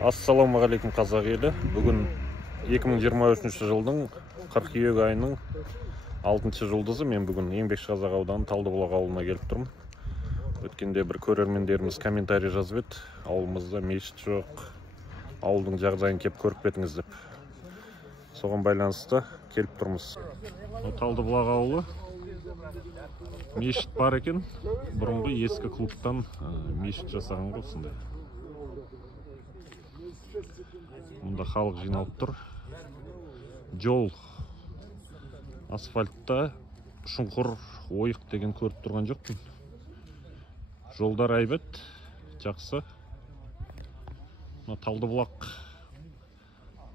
Ассалаумағалейкум қазақ елі. Бүгін 2023 жылдың қыркүйек айының 6 жұлдызы. Мен бүгін Еңбекші Қазақ ауданы Талдыбұлақ ауылына келіп тұрмын. Өткенде бір көрермендеріміз комментарий жазып еді. Ауылымызда мешіт жоқ, ауылдың жағдайын келіп көріп кетіңіз деп. Соған байланысты келіп тұрмыз. Талдыбұлақ ауылы мешіт бар екен. Бұрынғы ескі клубтан мешіт жасаған ғой осындай. Мұнда халық жиналып тұр. Жол асфальтта шұңқыр, ойық деген көріп тұрған жоқпын. Жолдар әйбет, жақсы. Талдыбұлақ,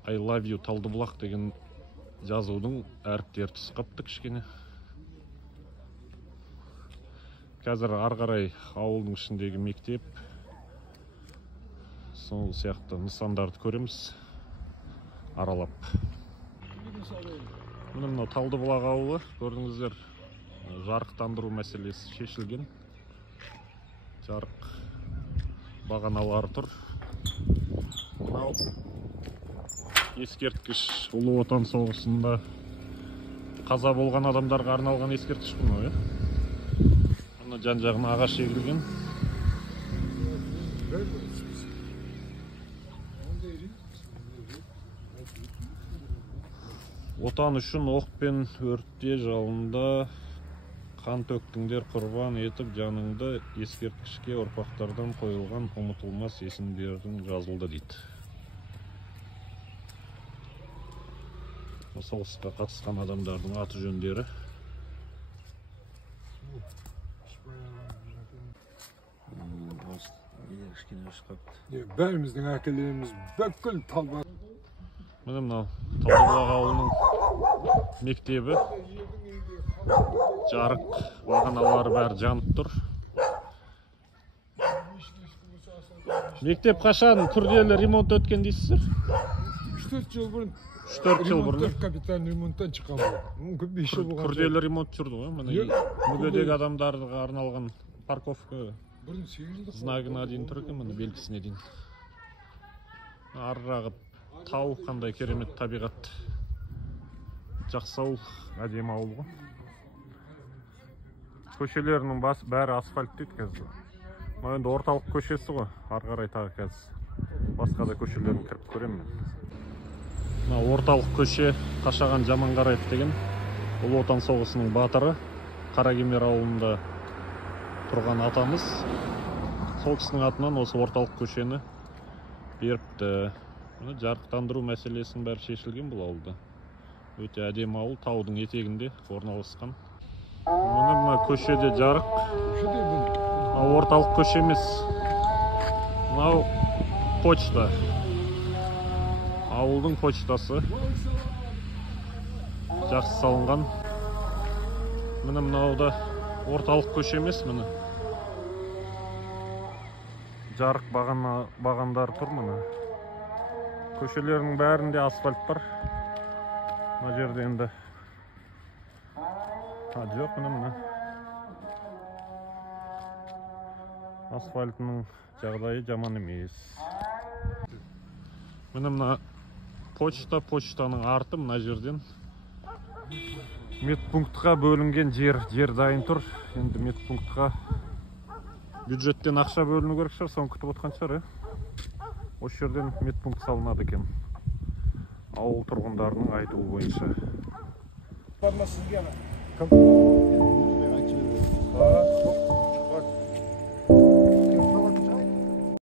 I love you Талдыбұлақ деген жазудың әріптері түсқапты кішкене. Қазір арғарай ауылдың ішіндегі мектеп, сол сияқты нысандарды көреміз аралап. Мына Талдыбұлақ ауылы, көрдіңіздер, жарықтандыру мәселесі шешілген. Жарық бағаналары тұр. Мынау ескерткіш, Ұлы Отан соғысында қаза болған адамдарға арналған ескерткіш бұны, Мына жан-жағына ағаш егілген. Отан үшін оқ пен өртте жалында қан төктіңдер, құрбан етіп жаныңды, ескерткішке ұрпақтардан қойылған ұмытылмас есімдердің жазылды дейді. Соғысқа қатысқан адамдардың аты жөндері. Бәріміздің әкелеріміз бүкіл Талдыбұлақ. Міне мынау Талдыбұлақ ауылының мектебі. Жарық бағаналары бәрі жанып тұр. Мектеп қашан күрделі ремонт өткен дейсіздер? 3-4 жыл бұрын. 3-4 жыл бұрын. Капитан ремонттан шыққан бұл. Мүмкін 5 жыл болған. Күрделі ремонт жүрді ғой. Міне мүгедек адамдарға арналған парковка знагына дейін тұр екен, міне белгісіне дейін. Арырағы тау, қандай керемет табиғат. Жақсы ауыл, әдемі ауыл ғой. Көшелерінің бәрі асфальт дейді қазір. Мына енді орталық көшесі ғой, ары қарай тағы қазір. Басқа да көшелерін кіріп көремін мен. Мына орталық көше Қашаған Жаманғараев деген Ұлы Отан соғысының батыры. Қаракемер ауылында тұрған атамыз. Сол кісінің атынан осы орталық көшені беріпті. Жарықтандыру мәселесінің бәрі шешілген бұл ауылда. Өте әдемі ауыл, таудың етегінде орналасқан. Мына көшеде жарық. Орталық көше емес. Мынау почта. Ауылдың почтасы. Жақсы салынған. Міне мынау орталық көше емес, міне. Жарық бағандар тұр міне. Көшелерінің бәрінде асфальт бар. Мына жерде енді жоқ, міне. Асфальтының жағдайы жаман емес. Міне мына почтаның арты мына жерден медпунктқа бөлінген жер дайын тұр. Енді медпунктқа бюджеттен ақша бөліну керек шығар, соны күтіп отқан шығар. Осы жерден медпункт салынады екен. Ауыл тұрғындарының айтуы бойынша.